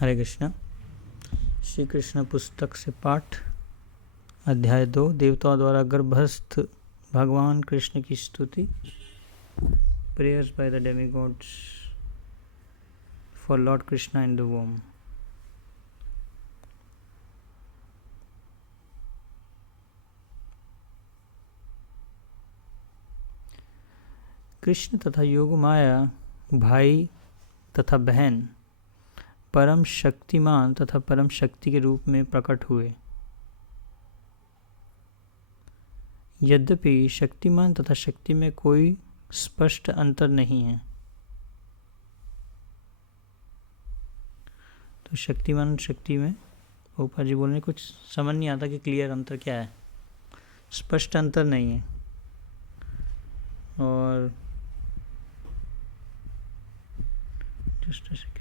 हरे कृष्णा। श्री कृष्ण पुस्तक से पाठ अध्याय 2 देवताओं द्वारा गर्भस्थ भगवान कृष्ण की स्तुति। Prayers by the demigods for Lord Krishna in the वोम। Krishna तथा योग माया भाई तथा बहन परम शक्तिमान तथा परम शक्ति के रूप में प्रकट हुए। यद्यपि शक्तिमान तथा शक्ति में कोई स्पष्ट अंतर नहीं है, तो शक्तिमान शक्ति में ऊपर जी बोलने कुछ समझ नहीं आता कि क्लियर अंतर क्या है। स्पष्ट अंतर नहीं है और just a second.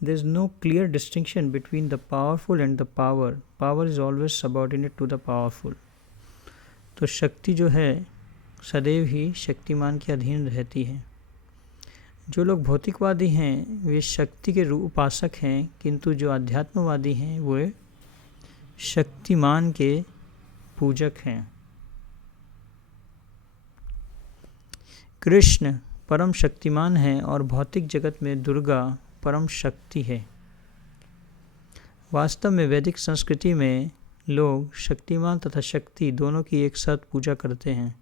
There is no clear distinction between the powerful and the power. Power is always subordinate to the powerful. तो शक्ति जो है सदैव ही शक्तिमान के अधीन रहती है। जो लोग भौतिकवादी हैं वे शक्ति के उपासक हैं, किंतु जो अध्यात्मवादी हैं वे शक्तिमान के पूजक हैं। कृष्ण परम शक्तिमान है और भौतिक जगत में दुर्गा परम शक्ति है। वास्तव में वैदिक संस्कृति में लोग शक्तिमान तथा शक्ति दोनों की एक साथ पूजा करते हैं।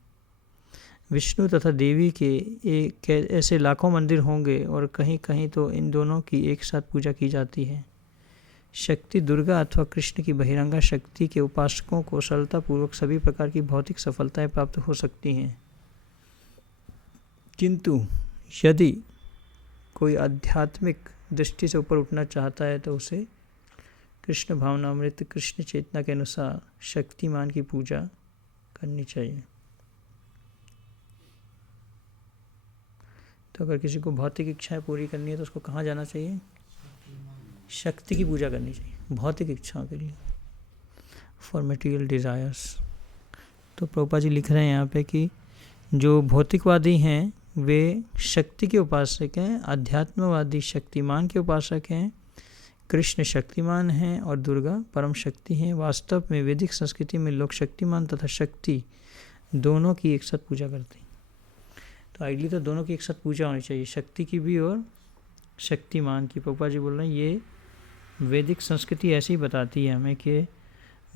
विष्णु तथा देवी के ऐसे लाखों मंदिर होंगे और कहीं कहीं तो इन दोनों की एक साथ पूजा की जाती है। शक्ति दुर्गा अथवा कृष्ण की बहिरंगा शक्ति के उपासकों को सरलतापूर्वक सभी प्रकार की भौतिक सफलताएं प्राप्त हो सकती हैं, किंतु यदि कोई आध्यात्मिक दृष्टि से ऊपर उठना चाहता है तो उसे कृष्ण भावनामृत कृष्ण चेतना के अनुसार शक्तिमान की पूजा करनी चाहिए। तो अगर किसी को भौतिक इच्छाएं पूरी करनी है तो उसको कहाँ जाना चाहिए? शक्ति की पूजा करनी चाहिए भौतिक इच्छाओं के लिए, फॉर मटेरियल डिज़ायर्स। तो प्रभुपाद जी लिख रहे हैं यहाँ पे कि जो भौतिकवादी हैं वे शक्ति के उपासक हैं, अध्यात्मवादी शक्तिमान के उपासक हैं। कृष्ण शक्तिमान हैं और दुर्गा परम शक्ति हैं। वास्तव में वैदिक संस्कृति में लोग शक्तिमान तथा शक्ति दोनों की एक साथ पूजा करते हैं। तो आइडियली तो दोनों की एक साथ पूजा होनी चाहिए, शक्ति की भी और शक्तिमान की। प्रभुपाद जी बोल रहे हैं ये वैदिक संस्कृति ऐसी बताती है हमें कि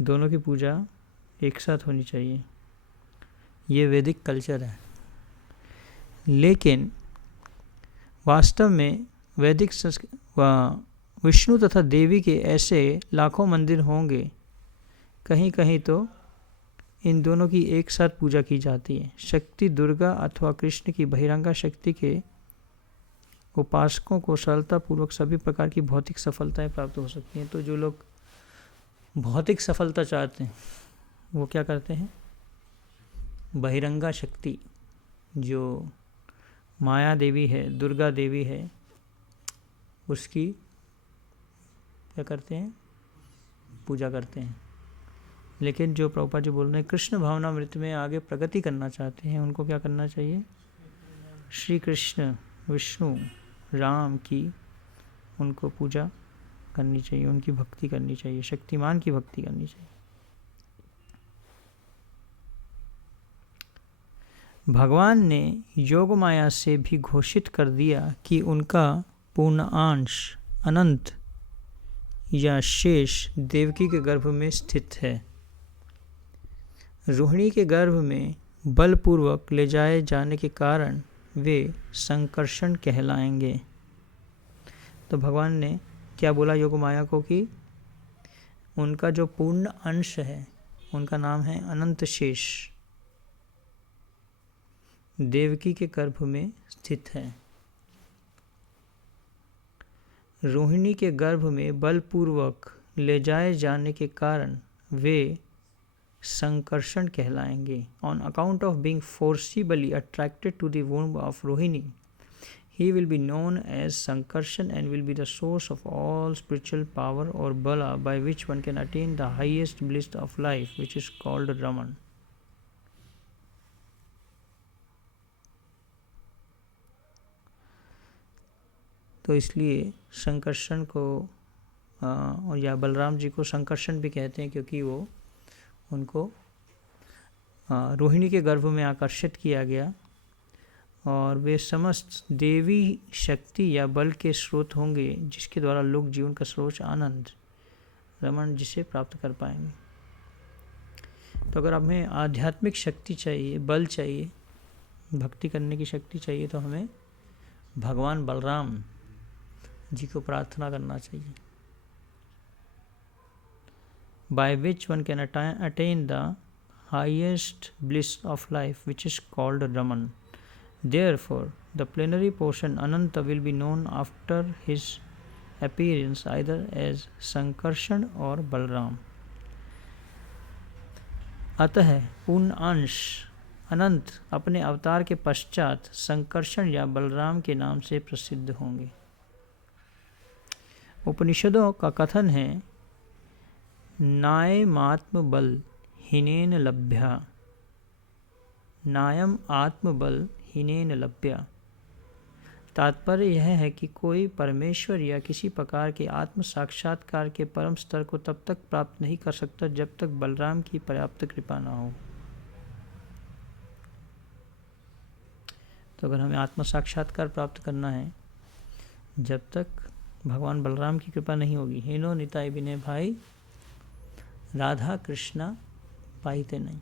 दोनों की पूजा एक साथ होनी चाहिए। ये वैदिक कल्चर है। लेकिन वास्तव में वैदिक विष्णु तथा देवी के ऐसे लाखों मंदिर होंगे, कहीं कहीं तो इन दोनों की एक साथ पूजा की जाती है। शक्ति दुर्गा अथवा कृष्ण की बहिरंगा शक्ति के उपासकों को सरलतापूर्वक सभी प्रकार की भौतिक सफलताएं प्राप्त हो सकती हैं। तो जो लोग भौतिक सफलता चाहते हैं वो क्या करते हैं? बहिरंगा शक्ति जो माया देवी है, दुर्गा देवी है, उसकी क्या करते हैं? पूजा करते हैं। लेकिन जो प्रभुपाद जी बोल रहे हैं कृष्ण भावनामृत में आगे प्रगति करना चाहते हैं उनको क्या करना चाहिए? श्री कृष्ण विष्णु राम की उनको पूजा करनी चाहिए, उनकी भक्ति करनी चाहिए, शक्तिमान की भक्ति करनी चाहिए। भगवान ने योग माया से भी घोषित कर दिया कि उनका पूर्ण अंश अनंत या शेष देवकी के गर्भ में स्थित है। रोहिणी के गर्भ में बलपूर्वक ले जाए जाने के कारण वे संकर्षण कहलाएंगे। तो भगवान ने क्या बोला योग माया को कि उनका जो पूर्ण अंश है उनका नाम है अनंत शेष, देवकी के गर्भ में स्थित है। रोहिणी के गर्भ में बलपूर्वक ले जाए जाने के कारण वे संकर्षण कहलाएंगे। On account of being forcibly attracted to the womb of Rohini, he will be known as Sankarshan and will be the source of all spiritual power or bala by which one can attain the highest bliss of life, which is called Raman. तो इसलिए संकर्षण को या बलराम जी को संकर्षण भी कहते हैं, क्योंकि वो उनको रोहिणी के गर्भ में आकर्षित किया गया और वे समस्त देवी शक्ति या बल के स्रोत होंगे जिसके द्वारा लोग जीवन का सर्वोच्च आनंद रमण जिसे प्राप्त कर पाएंगे। तो अगर हमें आध्यात्मिक शक्ति चाहिए, बल चाहिए, भक्ति करने की शक्ति चाहिए, तो हमें भगवान बलराम जी को प्रार्थना करना चाहिए। by which one can attain the highest bliss of life, which is called Raman. Therefore, the plenary portion Ananta will be known after his appearance either as Sankarshan or Balram. अतः पूर्ण अंश अनंत अपने अवतार के पश्चात संकर्षण या बलराम के नाम से प्रसिद्ध होंगे। उपनिषदों का कथन है, नायमात्म बल हीनेन लभ्या, नायम आत्म बल हीनेन लभ्या। तात्पर्य यह है कि कोई परमेश्वर या किसी प्रकार के आत्म साक्षात्कार के परम स्तर को तब तक प्राप्त नहीं कर सकता जब तक बलराम की पर्याप्त कृपा न हो। तो अगर हमें आत्म साक्षात्कार प्राप्त करना है, जब तक भगवान बलराम की कृपा नहीं होगी, हेनो निताय बिने भाई राधा कृष्णा पाईते नहीं,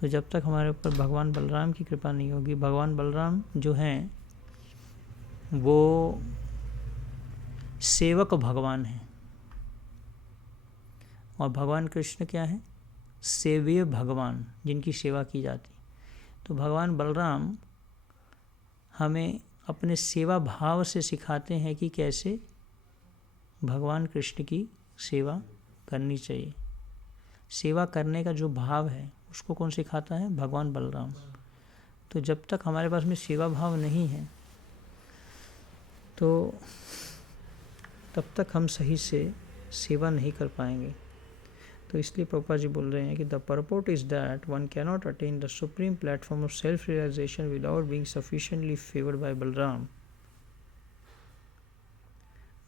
तो जब तक हमारे ऊपर भगवान बलराम की कृपा नहीं होगी। भगवान बलराम जो हैं वो सेवक भगवान हैं और भगवान कृष्ण क्या है? सेव्य भगवान, जिनकी सेवा की जाती। तो भगवान बलराम हमें अपने सेवा भाव से सिखाते हैं कि कैसे भगवान कृष्ण की सेवा करनी चाहिए। सेवा करने का जो भाव है उसको कौन सिखाता है? भगवान बलराम। तो जब तक हमारे पास में सेवा भाव नहीं है तो तब तक हम सही से सेवा नहीं कर पाएंगे। तो इसलिए प्रभुपाद जी बोल रहे हैं कि the purport is that one cannot attain the supreme platform of self realisation without being sufficiently favoured by Balaram.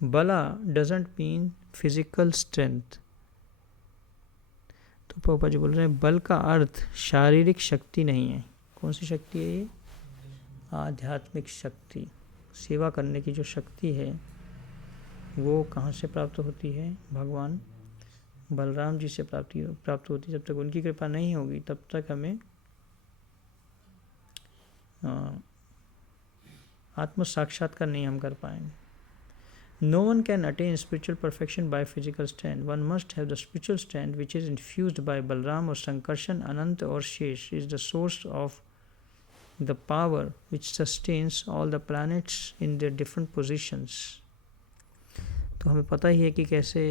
Bala doesn't mean physical strength. तो प्रभुपाद जी बोल रहे हैं बल का अर्थ शारीरिक शक्ति नहीं है। कौन सी शक्ति है ये? आध्यात्मिक शक्ति। सेवा करने की जो शक्ति है वो कहाँ से प्राप्त होती है? भगवान बलराम जी से प्राप्त होती है। जब तक उनकी कृपा नहीं होगी तब तक हमें आत्म साक्षात्कार नहीं हम कर पाएंगे। No one can attain spiritual perfection by physical strength. One must have the spiritual strength which is infused by Balram or Sankarshan, Ananta or Shesh is the source of the power which sustains all the planets in their different positions. तो हमें पता ही है कि कैसे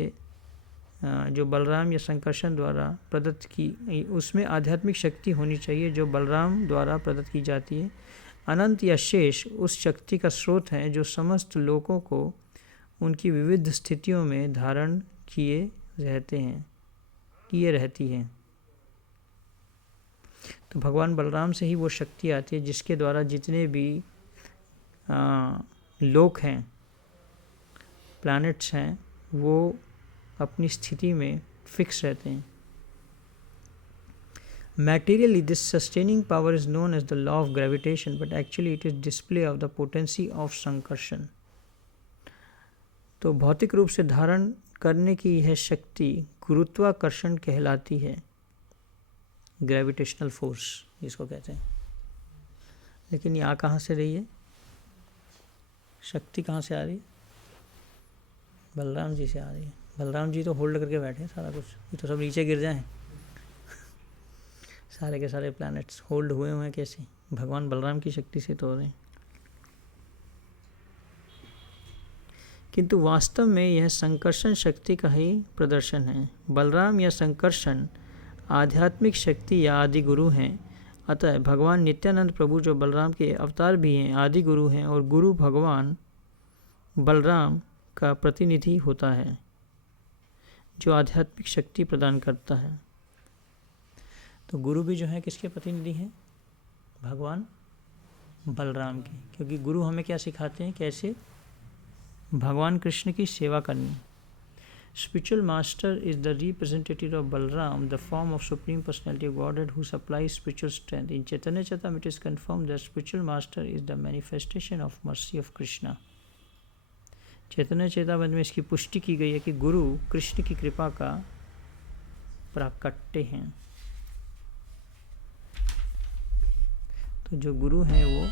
जो बलराम या संकर्षण द्वारा प्रदत्त की, उसमें आध्यात्मिक शक्ति होनी चाहिए जो बलराम द्वारा प्रदत्त की जाती है। अनंत या शेष उस शक्ति का स्रोत है जो समस्त लोगों को उनकी विविध स्थितियों में धारण किए रहती हैं। तो भगवान बलराम से ही वो शक्ति आती है जिसके द्वारा जितने भी लोक हैं, प्लैनेट्स हैं, वो अपनी स्थिति में फिक्स रहते हैं। Materially, this sustaining power is known as the law of gravitation, but actually it is display of the potency of Sankarshan. तो भौतिक रूप से धारण करने की यह शक्ति गुरुत्वाकर्षण कहलाती है, ग्रेविटेशनल फोर्स जिसको कहते हैं। लेकिन ये आ कहाँ से रही है? शक्ति कहाँ से आ रही है? बलराम जी से आ रही है। बलराम जी तो होल्ड करके बैठे हैं सारा कुछ, ये तो सब नीचे गिर जाएं। सारे के सारे प्लैनेट्स होल्ड हुए हैं कैसे? भगवान बलराम की शक्ति से तो हो रहे हैं। किंतु वास्तव में यह संकर्षण शक्ति का ही प्रदर्शन है। बलराम या संकर्षण आध्यात्मिक शक्ति या आदि गुरु हैं। अतः भगवान नित्यानंद प्रभु जो बलराम के अवतार भी हैं, आदि गुरु हैं, और गुरु भगवान बलराम का प्रतिनिधि होता है जो आध्यात्मिक शक्ति प्रदान करता है। तो गुरु भी जो है किसके प्रतिनिधि हैं? भगवान बलराम के। क्योंकि गुरु हमें क्या सिखाते हैं? कैसे भगवान कृष्ण की सेवा करनी। Spiritual master is the representative of Balram, the form of Supreme Personality of Godhead who supplies spiritual strength. In Chaitanya Charitamrita it is confirmed that spiritual master is the manifestation of mercy of Krishna. चैतन्य चेतावनी में इसकी पुष्टि की गई है कि गुरु कृष्ण की कृपा का प्राकट्य हैं। तो जो गुरु हैं वो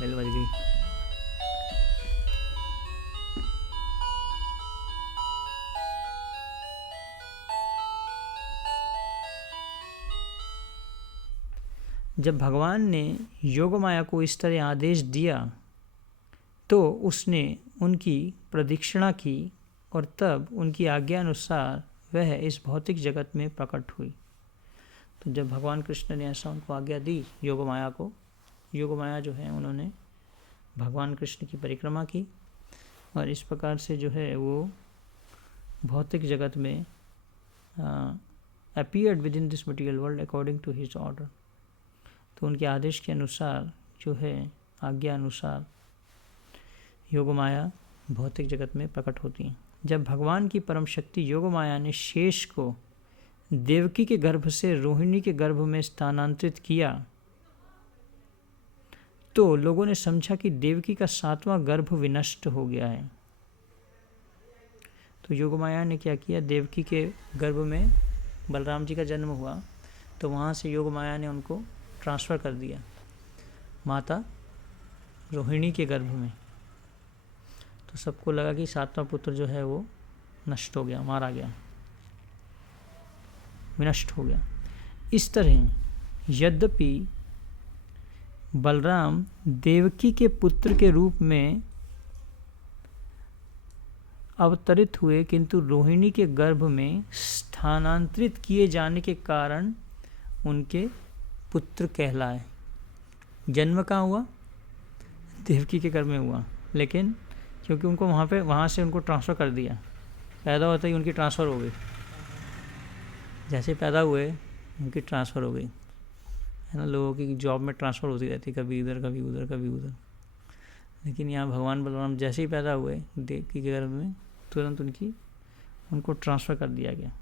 बेल बज गई। जब भगवान ने योग माया को इस तरह आदेश दिया तो उसने उनकी प्रदक्षिणा की और तब उनकी आज्ञा अनुसार वह इस भौतिक जगत में प्रकट हुई। तो जब भगवान कृष्ण ने ऐसा उनको आज्ञा दी योग माया को, योग माया जो है उन्होंने भगवान कृष्ण की परिक्रमा की और इस प्रकार से जो है वो भौतिक जगत में appeared within this material world according to his order. तो उनके आदेश के अनुसार जो है आज्ञा अनुसार योग माया भौतिक जगत में प्रकट होती हैं। जब भगवान की परम शक्ति योग माया ने शेष को देवकी के गर्भ से रोहिणी के गर्भ में स्थानांतरित किया तो लोगों ने समझा कि देवकी का 7वां गर्भ विनष्ट हो गया है। तो योग माया ने क्या किया, देवकी के गर्भ में बलराम जी का जन्म हुआ तो वहाँ से योग माया ने उनको ट्रांसफ़र कर दिया माता रोहिणी के गर्भ में। तो सबको लगा कि 7वां पुत्र जो है वो नष्ट हो गया, मारा गया, विनष्ट हो गया। इस तरह यद्यपि बलराम देवकी के पुत्र के रूप में अवतरित हुए किंतु रोहिणी के गर्भ में स्थानांतरित किए जाने के कारण उनके पुत्र कहलाए। जन्म कहाँ हुआ, देवकी के गर्भ में हुआ, लेकिन क्योंकि उनको वहाँ से उनको ट्रांसफ़र कर दिया, पैदा होता ही उनकी ट्रांसफ़र हो गई, जैसे पैदा हुए उनकी ट्रांसफ़र हो गई, है ना। लोगों की जॉब में ट्रांसफ़र होती रहती, कभी इधर कभी उधर कभी उधर, लेकिन यहाँ भगवान बलराम जैसे ही पैदा हुए देवकी के गर्भ में तुरंत उनको ट्रांसफ़र कर दिया गया।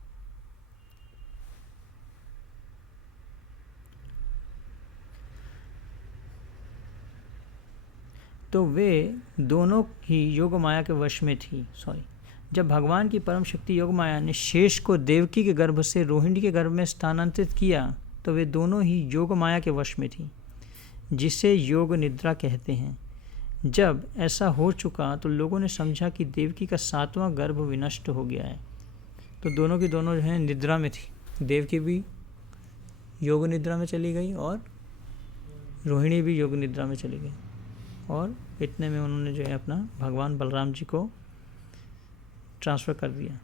तो वे दोनों ही योग माया के वश में थी। जब भगवान की परम शक्ति योग माया ने शेष को देवकी के गर्भ से रोहिणी के गर्भ में स्थानांतरित किया तो वे दोनों ही योग माया के वश में थी, जिसे योग निद्रा कहते हैं। जब ऐसा हो चुका तो लोगों ने समझा कि देवकी का 7वां गर्भ विनष्ट हो गया है। तो दोनों की दोनों जो है निद्रा में थी, देवकी भी योग निद्रा में चली गई और रोहिणी भी योग निद्रा में चली गई, और इतने में उन्होंने जो है अपना भगवान बलराम जी को ट्रांसफ़र कर दिया।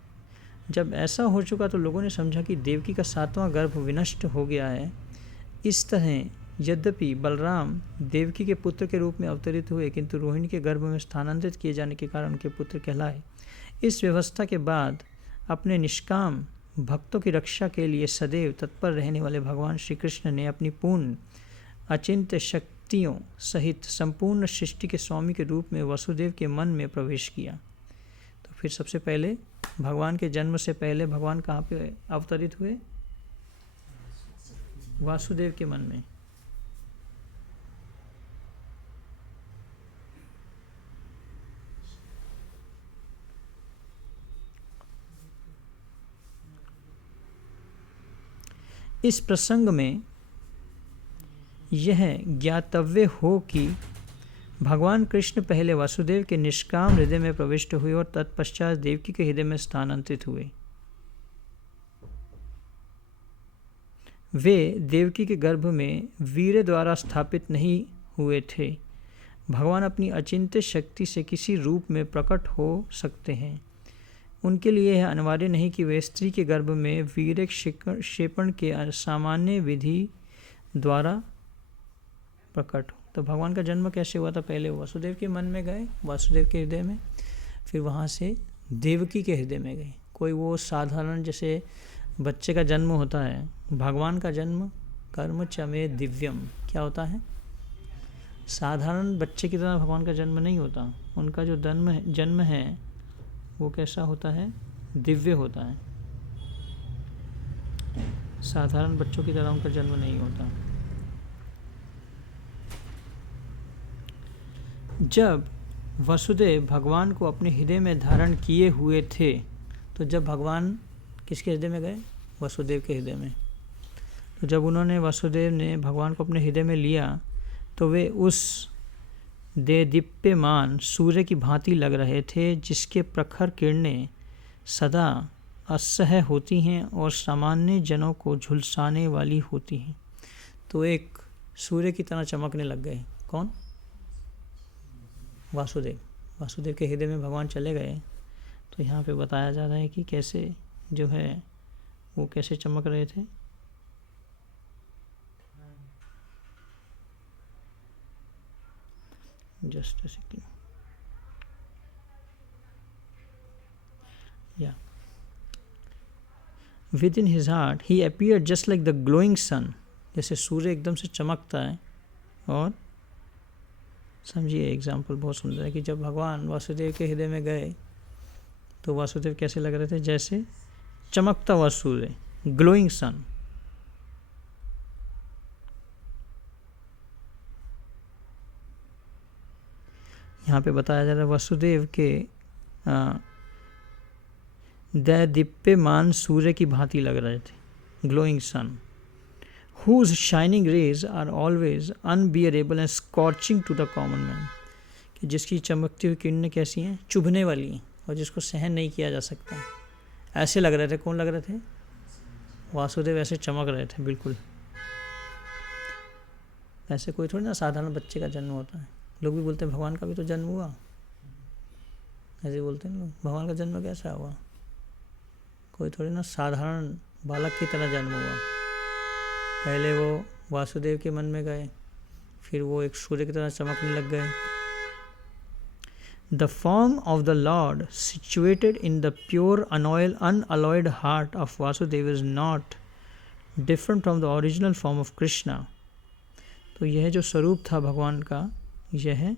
जब ऐसा हो चुका तो लोगों ने समझा कि देवकी का 7वां गर्भ विनष्ट हो गया है। इस तरह यद्यपि बलराम देवकी के पुत्र के रूप में अवतरित हुए किंतु रोहिणी के गर्भ में स्थानांतरित किए जाने के कारण उनके पुत्र कहलाए। इस व्यवस्था के बाद अपने निष्काम भक्तों की रक्षा के लिए सदैव तत्पर रहने वाले भगवान श्री कृष्ण ने अपनी पूर्ण अचिंत्य शक्तियों सहित संपूर्ण सृष्टि के स्वामी के रूप में वसुदेव के मन में प्रवेश किया। तो फिर सबसे पहले भगवान के जन्म से पहले भगवान कहाँ पे अवतरित हुए, वासुदेव के मन में। इस प्रसंग में यह ज्ञातव्य हो कि भगवान कृष्ण पहले वासुदेव के निष्काम हृदय में प्रविष्ट हुए और तत्पश्चात देवकी के हृदय में स्थानांतरित हुए। वे देवकी के गर्भ में वीर्य द्वारा स्थापित नहीं हुए थे। भगवान अपनी अचिंत्य शक्ति से किसी रूप में प्रकट हो सकते हैं। उनके लिए यह अनिवार्य नहीं कि वे स्त्री के गर्भ में वीर्य क्षेपण के सामान्य विधि द्वारा प्रकट हो। तो भगवान का जन्म कैसे हुआ था, पहले वासुदेव के मन में गए, वासुदेव के हृदय में, फिर वहाँ से देवकी के हृदय में गए। कोई वो साधारण जैसे बच्चे का जन्म होता है, भगवान का जन्म कर्म च मे दिव्यम क्या होता है, साधारण बच्चे की तरह भगवान का जन्म नहीं होता। उनका जो जन्म है वो कैसा होता है? दिव्य होता है। साधारण बच्चों की तरह उनका जन्म नहीं होता। जब वसुदेव भगवान को अपने हृदय में धारण किए हुए थे, तो जब भगवान किसके हृदय में गए? वसुदेव के हृदय में। तो जब वसुदेव ने भगवान को अपने हृदय में लिया तो वे उस देदीप्यमान सूर्य की भांति लग रहे थे, जिसके प्रखर किरणें सदा असह्य होती हैं और सामान्य जनों को झुलसाने वाली होती हैं। तो एक सूर्य की तरह चमकने लग गए। कौन? वासुदेव के हृदय में भगवान चले गए। तो यहाँ पे बताया जा रहा है कि कैसे जो है वो कैसे चमक रहे थे। Just a second. Yeah. Within his heart he appeared just like the glowing sun. जैसे सूर्य एकदम से चमकता है। और समझिए एग्जाम्पल बहुत सुंदर है कि जब भगवान वासुदेव के हृदय में गए तो वासुदेव कैसे लग रहे थे? जैसे चमकता हुआ सूर्य, ग्लोइंग सन। यहाँ पे बताया जा रहा है वसुदेव के दीप्यमान सूर्य की भांति लग रहे थे, glowing sun, whose shining rays are always unbearable and scorching to the common man, कि जिसकी चमकती हुई किरणें कैसी हैं? चुभने वाली हैं और जिसको सहन नहीं किया जा सकता। ऐसे लग रहे थे। कौन लग रहे थे? वासुदेव ऐसे चमक रहे थे बिल्कुल। ऐसे कोई थोड़ी ना साधारण बच्चे का जन्म होता है। लोग भी बोलते हैं भगवान का भी तो जन्म हुआ, ऐसे बोलते हैं लोग, भगवान का जन्म कैसा हुआ? कोई थोड़ी ना साधारण बालक की तरह जन्म हुआ। पहले वो वासुदेव के मन में गए, फिर वो एक सूर्य की तरह चमकने लग गए। The form of the Lord situated in the pure unalloyed heart of Vasudeva is not different from the original form of Krishna. तो यह जो स्वरूप था भगवान का, यह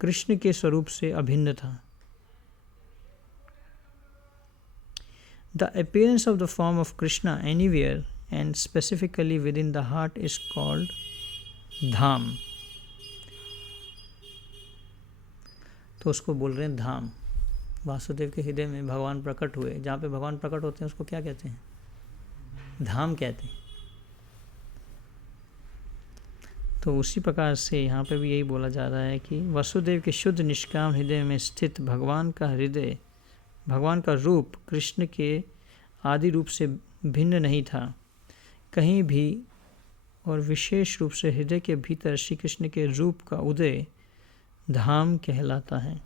कृष्ण के स्वरूप से अभिन्न था। The appearance of the form of Krishna anywhere and specifically within the heart is called धाम। तो उसको बोल रहे हैं धाम। वासुदेव के हृदय में भगवान प्रकट हुए। जहाँ पे भगवान प्रकट होते हैं उसको क्या कहते हैं? धाम कहते हैं। तो उसी प्रकार से यहाँ पे भी यही बोला जा रहा है कि वसुदेव के शुद्ध निष्काम हृदय में स्थित भगवान का रूप कृष्ण के आदि रूप से भिन्न नहीं था कहीं भी, और विशेष रूप से हृदय के भीतर श्री कृष्ण के रूप का उदय धाम कहलाता है।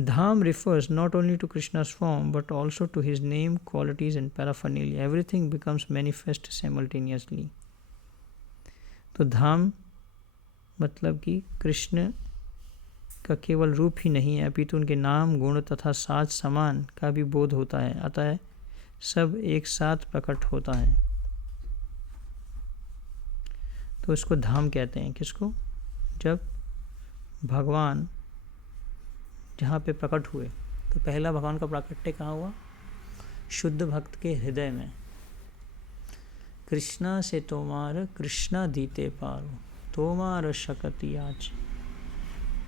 धाम refers not only to Krishna's form but also to his name, qualities and paraphernalia. Everything becomes manifest simultaneously. तो धाम मतलब कि कृष्ण का केवल रूप ही नहीं है अपितु उनके नाम, गुण तथा साज समान का भी बोध होता है। अतः सब एक साथ प्रकट होता है। तो इसको धाम कहते हैं। किसको? जब भगवान जहाँ पे प्रकट हुए। तो पहला भगवान का प्राकट्य कहाँ हुआ? शुद्ध भक्त के हृदय में। कृष्णा से तोमार कृष्णा दीते पारो तोमार शकति आज।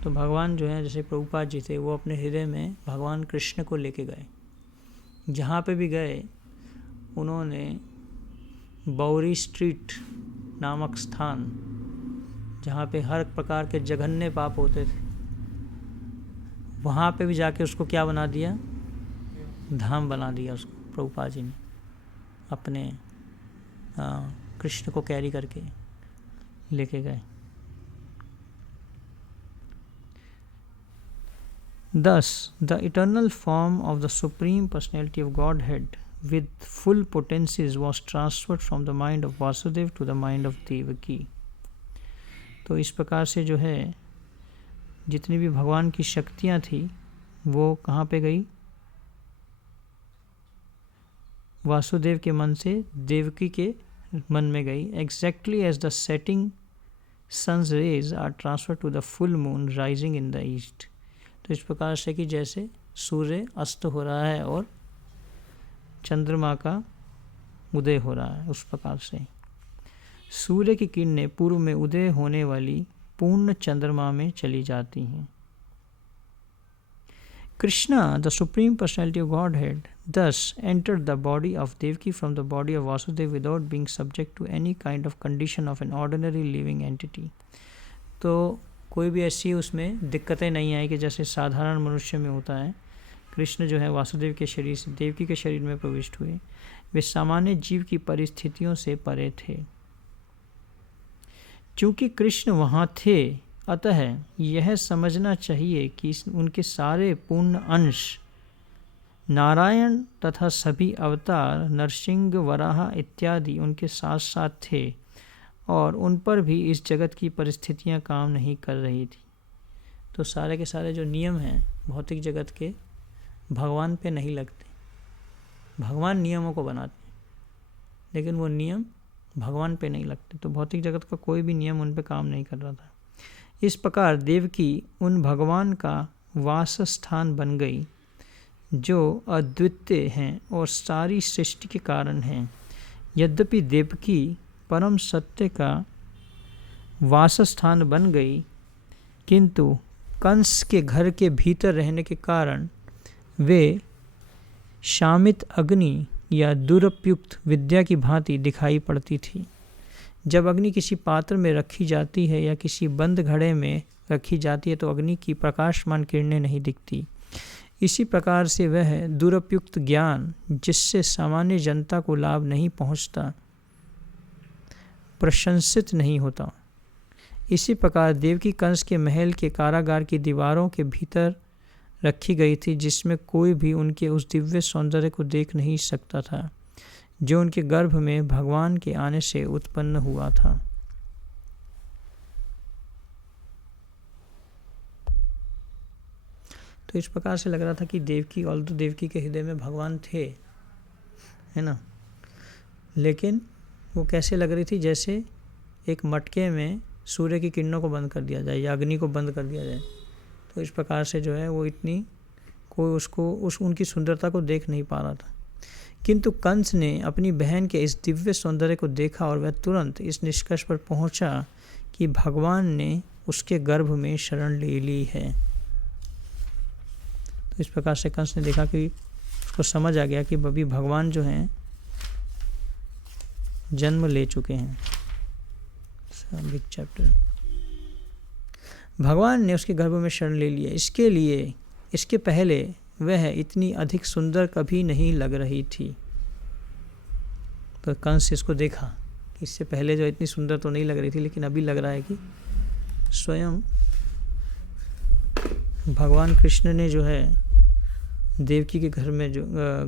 तो भगवान जो है, जैसे प्रभुपाद जी थे, वो अपने हृदय में भगवान कृष्ण को लेके गए। जहाँ पे भी गए उन्होंने बौरी स्ट्रीट नामक स्थान, जहाँ पे हर प्रकार के जघन्य पाप होते थे, वहाँ पे भी जाके उसको क्या बना दिया? धाम बना दिया उसको। प्रभुपाद जी ने अपने कृष्ण को कैरी करके लेके गए। Thus, the eternal form of the Supreme Personality of Godhead with full potencies was transferred from the mind of Vasudev to the mind of Devaki. तो इस प्रकार से जो है जितनी भी भगवान की शक्तियाँ थी वो कहाँ पे गई? वासुदेव के मन से देवकी के मन में गई। Exactly as the setting sun's rays are transfer to the full moon rising in the east. तो इस प्रकार से कि जैसे सूर्य अस्त हो रहा है और चंद्रमा का उदय हो रहा है, उस प्रकार से सूर्य की किरणें पूर्व में उदय होने वाली पूर्ण चंद्रमा में चली जाती हैं। Krishna, the Supreme Personality of Godhead, thus entered the body of Devaki from the body of Vasudeva without being subject to any kind of condition of an ordinary living entity. तो कोई भी ऐसी उसमें दिक्कतें नहीं आई कि जैसे साधारण मनुष्य में होता है। कृष्ण जो है वासुदेव के शरीर से देवकी के शरीर में प्रविष्ट हुए। वे सामान्य जीव की परिस्थितियों से परे थे। चूँकि कृष्ण वहाँ थे, अतः यह समझना चाहिए कि उनके सारे पूर्ण अंश नारायण तथा सभी अवतार नरसिंह, वराह इत्यादि उनके साथ साथ थे और उन पर भी इस जगत की परिस्थितियां काम नहीं कर रही थी। तो सारे के सारे जो नियम हैं भौतिक जगत के भगवान पे नहीं लगते। भगवान नियमों को बनाते हैं, लेकिन वो नियम भगवान पे नहीं लगते। तो भौतिक जगत का कोई भी नियम उन पे काम नहीं कर रहा था। इस प्रकार देवकी उन भगवान का वास स्थान बन गई जो अद्वितीय हैं और सारी सृष्टि के कारण हैं। यद्यपि देवकी परम सत्य का वास स्थान बन गई, किंतु कंस के घर के भीतर रहने के कारण वे शामित अग्नि या दुरुपयुक्त विद्या की भांति दिखाई पड़ती थी। जब अग्नि किसी पात्र में रखी जाती है या किसी बंद घड़े में रखी जाती है तो अग्नि की प्रकाशमान किरणें नहीं दिखती। इसी प्रकार से वह दुरुपयुक्त ज्ञान जिससे सामान्य जनता को लाभ नहीं पहुंचता, प्रशंसित नहीं होता। इसी प्रकार देवकी कंस के महल के कारागार की दीवारों के भीतर रखी गई थी, जिसमें कोई भी उनके उस दिव्य सौंदर्य को देख नहीं सकता था जो उनके गर्भ में भगवान के आने से उत्पन्न हुआ था। तो इस प्रकार से लग रहा था कि देवकी ऑल्दो देवकी के हृदय में भगवान थे, है ना, लेकिन वो कैसे लग रही थी, जैसे एक मटके में सूर्य की किरणों को बंद कर दिया जाए या अग्नि को बंद कर दिया जाए। तो इस प्रकार से जो है वो इतनी कोई उनकी सुंदरता को देख नहीं पा रहा था। किंतु कंस ने अपनी बहन के इस दिव्य सौंदर्य को देखा और वह तुरंत इस निष्कर्ष पर पहुंचा कि भगवान ने उसके गर्भ में शरण ले ली है। तो इस प्रकार से कंस ने देखा कि उसको समझ आ गया कि अभी भगवान जो हैं जन्म ले चुके हैं। Big chapter. भगवान ने उसके गर्भ में शरण ले लिया। इसके पहले वह इतनी अधिक सुंदर कभी नहीं लग रही थी। तो कंस इसको देखा कि इससे पहले जो इतनी सुंदर तो नहीं लग रही थी, लेकिन अभी लग रहा है कि स्वयं भगवान कृष्ण ने जो है देवकी के घर में जो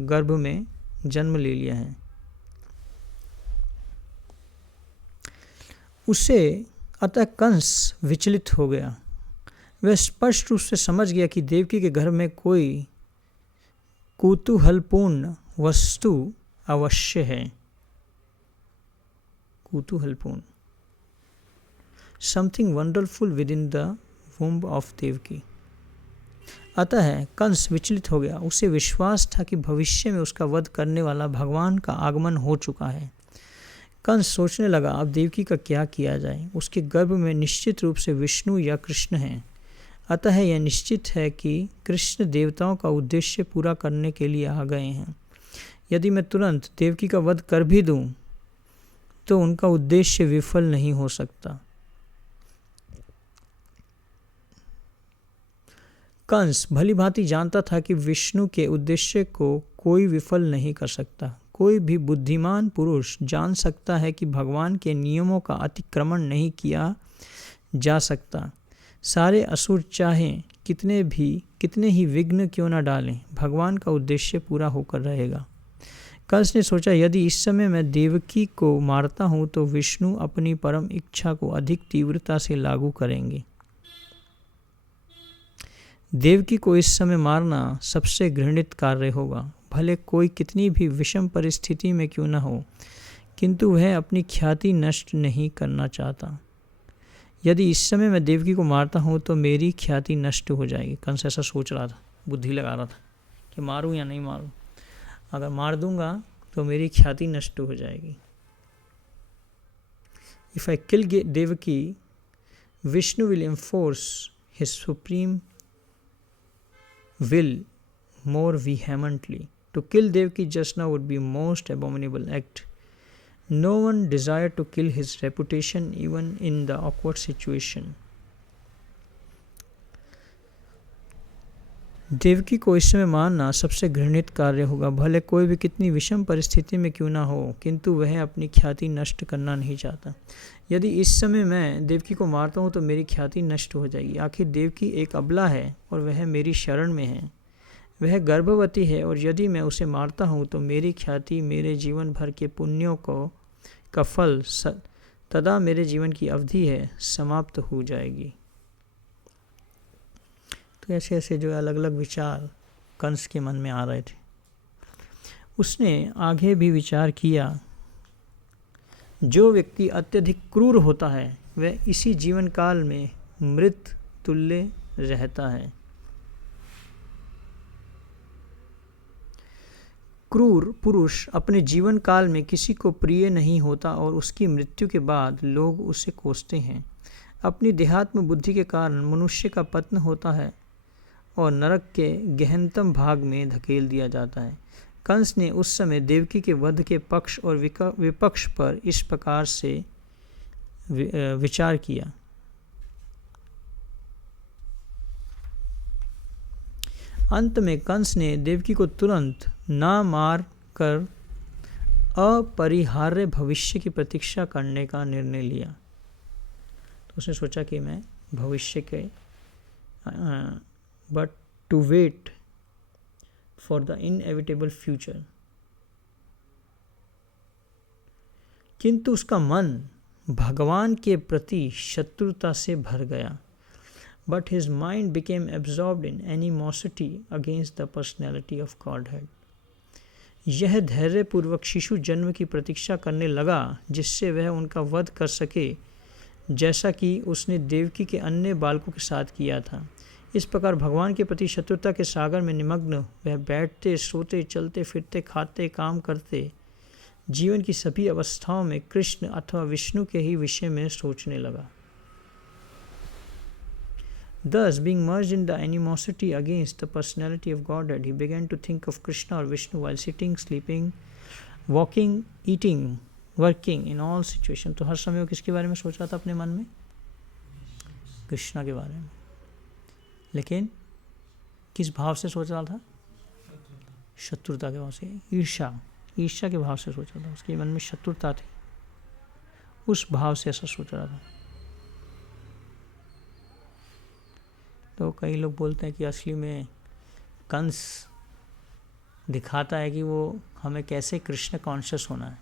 गर्भ में जन्म ले लिया है। उसे अतः कंस विचलित हो गया। वह स्पष्ट रूप से समझ गया कि देवकी के घर में कोई कौतूहलपूर्ण वस्तु अवश्य है। कौतूहलपूर्ण, something wonderful with in the womb of Devaki. अतः कंस विचलित हो गया। उसे विश्वास था कि भविष्य में उसका वध करने वाला भगवान का आगमन हो चुका है। कंस सोचने लगा, अब देवकी का क्या किया जाए। उसके गर्भ में निश्चित रूप से विष्णु या कृष्ण हैं। अतः यह निश्चित है कि कृष्ण देवताओं का उद्देश्य पूरा करने के लिए आ गए हैं। यदि मैं तुरंत देवकी का वध कर भी दूं तो उनका उद्देश्य विफल नहीं हो सकता। कंस भली भांति जानता था कि विष्णु के उद्देश्य को कोई विफल नहीं कर सकता। कोई भी बुद्धिमान पुरुष जान सकता है कि भगवान के नियमों का अतिक्रमण नहीं किया जा सकता। सारे असुर चाहें कितने ही विघ्न क्यों न डालें, भगवान का उद्देश्य पूरा होकर रहेगा। कंस ने सोचा, यदि इस समय मैं देवकी को मारता हूँ तो विष्णु अपनी परम इच्छा को अधिक तीव्रता से लागू करेंगे। देवकी को इस समय मारना सबसे घृणित कार्य होगा, भले कोई कितनी भी विषम परिस्थिति में क्यों न हो। किंतु वह अपनी ख्याति नष्ट नहीं करना चाहता। यदि इस समय मैं देवकी को मारता हूँ तो मेरी ख्याति नष्ट हो जाएगी। कंस ऐसा सोच रहा था, बुद्धि लगा रहा था कि मारूं या नहीं मारूं। अगर मार दूंगा तो मेरी ख्याति नष्ट हो जाएगी। If I kill Devaki, Vishnu will enforce his supreme will more vehemently. To kill Devaki just now would be a most abominable act. No one desired to kill his reputation even in the awkward situation. Devaki को इस समय मारना सबसे घृणित कार्य होगा, भले कोई भी कितनी विषम परिस्थिति में क्यों ना हो, किंतु वह अपनी ख्याति नष्ट करना नहीं चाहता। यदि इस समय मैं देवकी को मारता हूँ तो मेरी ख्याति नष्ट हो जाएगी। आखिर देवकी एक अबला है और वह मेरी शरण में है, वह गर्भवती है, और यदि मैं उसे मारता हूँ तो मेरी ख्याति मेरे जीवन भर के पुण्यों का फल तदा मेरे जीवन की अवधि है समाप्त हो जाएगी। तो ऐसे ऐसे जो अलग अलग विचार कंस के मन में आ रहे थे। उसने आगे भी विचार किया, जो व्यक्ति अत्यधिक क्रूर होता है वह इसी जीवन काल में मृत तुल्य रहता है। क्रूर पुरुष अपने जीवन काल में किसी को प्रिय नहीं होता और उसकी मृत्यु के बाद लोग उसे कोसते हैं। अपनी देहात्म बुद्धि के कारण मनुष्य का पतन होता है और नरक के गहनतम भाग में धकेल दिया जाता है। कंस ने उस समय देवकी के वध के पक्ष और विपक्ष पर इस प्रकार से विचार किया। अंत में कंस ने देवकी को तुरंत ना मार कर अपरिहार्य भविष्य की प्रतीक्षा करने का निर्णय लिया। तो उसने सोचा कि मैं भविष्य के but to wait for the inevitable future. किंतु उसका मन भगवान के प्रति शत्रुता से भर गया। But his mind became absorbed in animosity against the personality of Godhead. यह धैर्यपूर्वक शिशु जन्म की प्रतीक्षा करने लगा जिससे वह उनका वध कर सके, जैसा कि उसने देवकी के अन्य बालकों के साथ किया था। इस प्रकार भगवान के प्रति शत्रुता के सागर में निमग्न वह बैठते, सोते, चलते फिरते, खाते, काम करते, जीवन की सभी अवस्थाओं में कृष्ण अथवा विष्णु के ही विषय में सोचने लगा। Thus, being merged in the animosity against the personality of Godhead, he began to think of Krishna or Vishnu while sitting, sleeping, walking, eating, working, in all situations. तो हर समय वो किसके बारे में सोच रहा था अपने मन में? कृष्णा के बारे में। लेकिन किस भाव से सोच रहा था? शत्रुता के भाव से, ईर्ष्या के भाव से सोच रहा था। उसके मन में शत्रुता थी, उस भाव से ऐसा सोच रहा था। तो कई लोग बोलते हैं कि असली में कंस दिखाता है कि वो हमें कैसे कृष्ण कॉन्शियस होना है।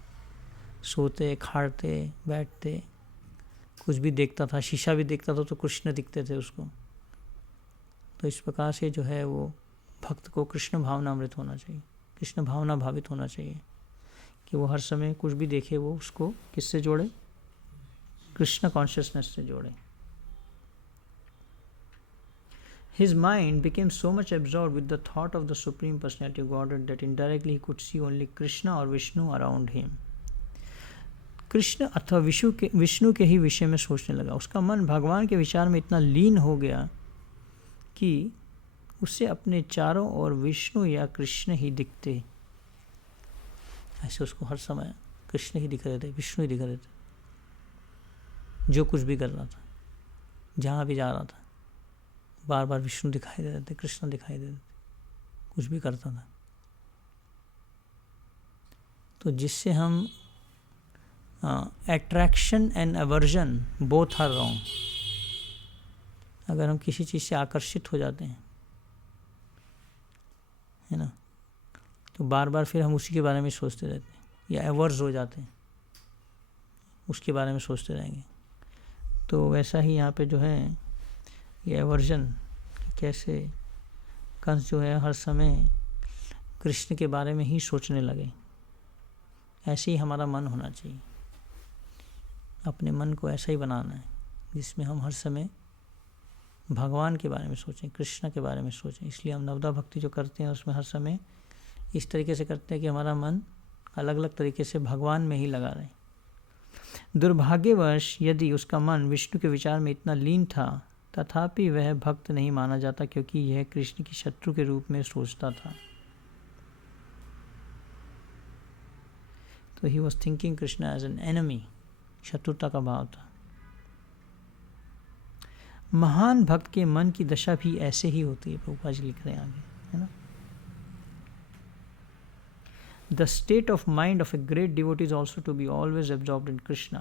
सोते, खाते, बैठते, कुछ भी देखता था, शीशा भी देखता था तो कृष्ण दिखते थे उसको। तो इस प्रकार से जो है वो भक्त को कृष्ण भावनामृत होना चाहिए, कृष्ण भावना भावित होना चाहिए कि वो हर समय कुछ भी देखे वो उसको किससे जोड़े? कृष्ण कॉन्शियसनेस से जोड़े। His mind became so much absorbed with the thought of the Supreme Personality of Godhead that indirectly he could see only Krishna or Vishnu around him. Krishna अथवा विष्णु के ही विषय में सोचने लगा। उसका मन भगवान के विचार में इतना लीन हो गया कि उसे अपने चारों ओर विष्णु या कृष्ण ही दिखते। ऐसे उसको हर समय कृष्ण ही दिख रहे थे, विष्णु ही दिख रहे थे। जो कुछ भी कर रहा था, जहाँ भी जा रहा था, बार बार विष्णु दिखाई दे रहे थे, कृष्ण दिखाई दे रहे थे, कुछ भी करता था। तो जिससे हम attraction and aversion both are wrong. अगर हम किसी चीज़ से आकर्षित हो जाते हैं, है ना, तो बार बार फिर हम उसी के बारे में सोचते रहते हैं, या एवर्स हो जाते हैं, उसके बारे में सोचते रहेंगे। तो वैसा ही यहाँ पे जो है ये एवर्जन, कैसे कंस जो है हर समय कृष्ण के बारे में ही सोचने लगे ऐसे ही हमारा मन होना चाहिए। अपने मन को ऐसा ही बनाना है जिसमें हम हर समय भगवान के बारे में सोचें, कृष्ण के बारे में सोचें। इसलिए हम नवदा भक्ति जो करते हैं उसमें हर समय इस तरीके से करते हैं कि हमारा मन अलग अलग तरीके से भगवान में ही लगा रहे। दुर्भाग्यवश यदि उसका मन विष्णु के विचार में इतना लीन था तथापि वह भक्त नहीं माना जाता, क्योंकि यह कृष्ण की शत्रु के रूप में सोचता था। तो he was thinking Krishna as an enemy, शत्रुता का भाव था। महान भक्त के मन की दशा भी ऐसे ही होती है, प्रभुपाद जी लिख रहे हैं आगे, है ना। The state of mind of a great devotee is also to be always absorbed in Krishna.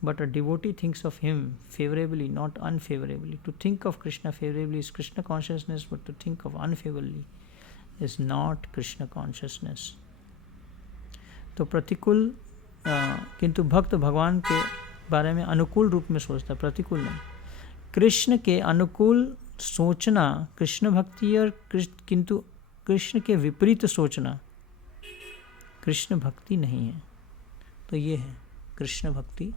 But a devotee thinks of him favorably, not unfavorably. To think of Krishna favorably is Krishna consciousness, but to think of unfavorably is not Krishna consciousness. तो प्रतिकूल किंतु भक्त भगवान के बारे में अनुकूल रूप में सोचता, प्रतिकूल नहीं। कृष्ण के अनुकूल सोचना कृष्ण भक्ति और किंतु कृष्ण के विपरीत सोचना कृष्ण भक्ति नहीं है। तो ये है कृष्ण भक्ति,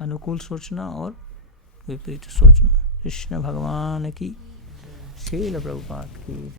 अनुकूल सोचना और विपरीत सोचना। कृष्ण भगवान की, श्रील प्रभुपाद की।